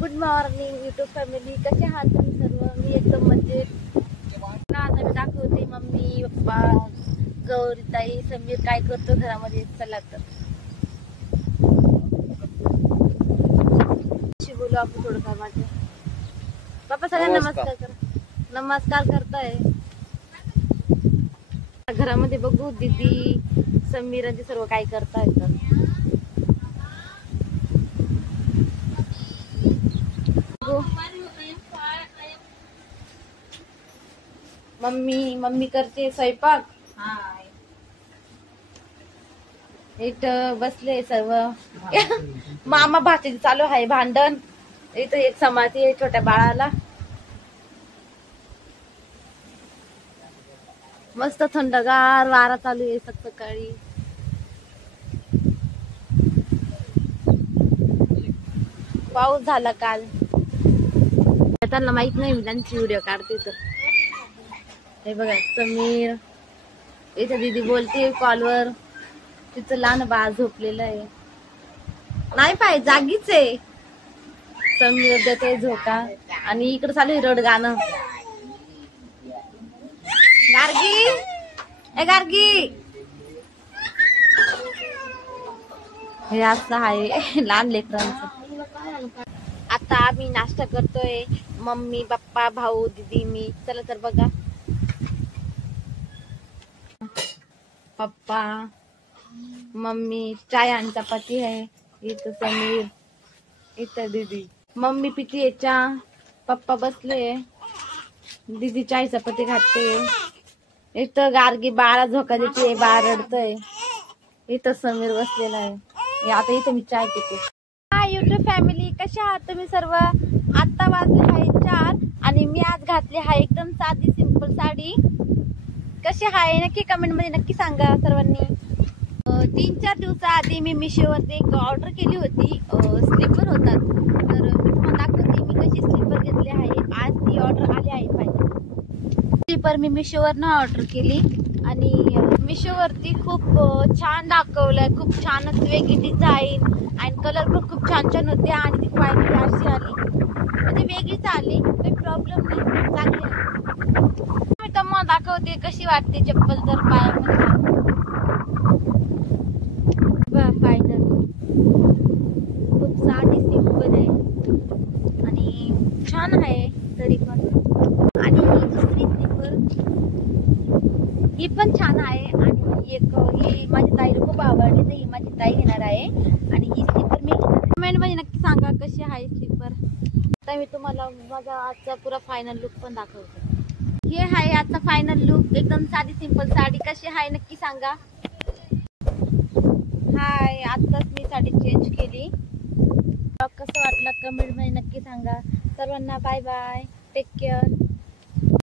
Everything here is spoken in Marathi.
गुड मॉर्निंग यूट्यूब फॅमिली, कसे आहात तुम्ही सर्व? मी एकदम मजेत. आता मी दाखवते मम्मी पप्पा गौरीताई समीर काय करतो घरामध्ये. चला तर बोलू आपण थोडंफार. माझे पप्पा सगळ्यांना नमस्कार करा. नमस्कार करताय घरामध्ये. बघू दीदी समीर आणि सर्व काय करतायत. मम्मी करते स्वयंपाक. इथं बसले सर्व. मामा भाची चालू आहे भांडण. इथं एक समाधी आहे छोट्या बाळाला. मस्त थंडगार वारा चालू आहे सकाळी. पाऊस झाला काल. त्यांना माहित नाही मी त्यांची व्हिडिओ काढते. तर हे बघा समीर. इथं दीदी बोलते कॉलवर. तिचं लहान बाळ झोपलेलं आहे. नाही पाय जागीच आहे. समीर देते झोका. आणि इकडे चालू आहे रड गाणं. गार्गी ए गार्गी. हे असं आहे लहान लेकरांचं. आता आम्ही नाश्ता करतोय. मम्मी पप्पा भाऊ दीदी मी. चला तर बघा. पप्पा मम्मी चाय आणि चपाती आहे. इथं समीर इथं दीदी. मम्मी पिती चहा. पप्पा बसले. दीदी चाय चपाती खाते. इथं गार्गी बाळा झोका देते. बाळ रडतय. इथं समीर बसलेला आहे. आता इथं मी चाय पिते. हाय यूट्यूब फॅमिली, कशा आहात तुम्ही सर्व? आता वाजले आहे 4 आणि मी आज घातली आहे एकदम साधी सिंपल साडी. कशी आहे नक्की कमेंट मध्ये नक्की सांगा सर्वांनी. 3-4 दिवसाआधी मी मिशोवरती एक ऑर्डर केली होती. स्लीपर होतात. तर मी तुम्हाला दाखवते मी कशी स्लीपर घेतली आहे. आज ती ऑर्डर आली आहे. पाहिजे स्लीपर मी मिशोवरनं ऑर्डर केली. आणि मिशोवरती खूप छान दाखवलंय. खूप छानच वेगळी डिझाईन आणि कलर पण खूप छान छान होते. आणि ती क्वालिटी अशी आली म्हणजे वेगळीच आली. काही प्रॉब्लेम नाही, चांगली आहे. मी तुम्हाला दाखवते कशी वाटते चप्पल तर पायामध्ये. फायनल खूप साधी सिंपल आहे आणि छान आहे तरी पण. आणि दुसरी स्लीपर ही पण छान आहे. आणि एक ही माझी ताईला खूप आवडली तर ही माझी ताई घेणार आहे. आणि ही स्लीपर मी घेणार आहे. कमेंट मध्ये नक्की सांगा कशी आहे स्लीपर. आता मी तुम्हाला माझा आजचा पुरा फायनल लुक पण दाखवते. हे आहे आजचा फायनल लुक. एकदम साधी सिंपल साडी. कशी आहे नक्की सांगा. हाय, आत्ताच मी साडी चेंज केली. कसं वाटलं कमेंट मध्ये नक्की सांगा. सर्वांना बाय बाय. Take care.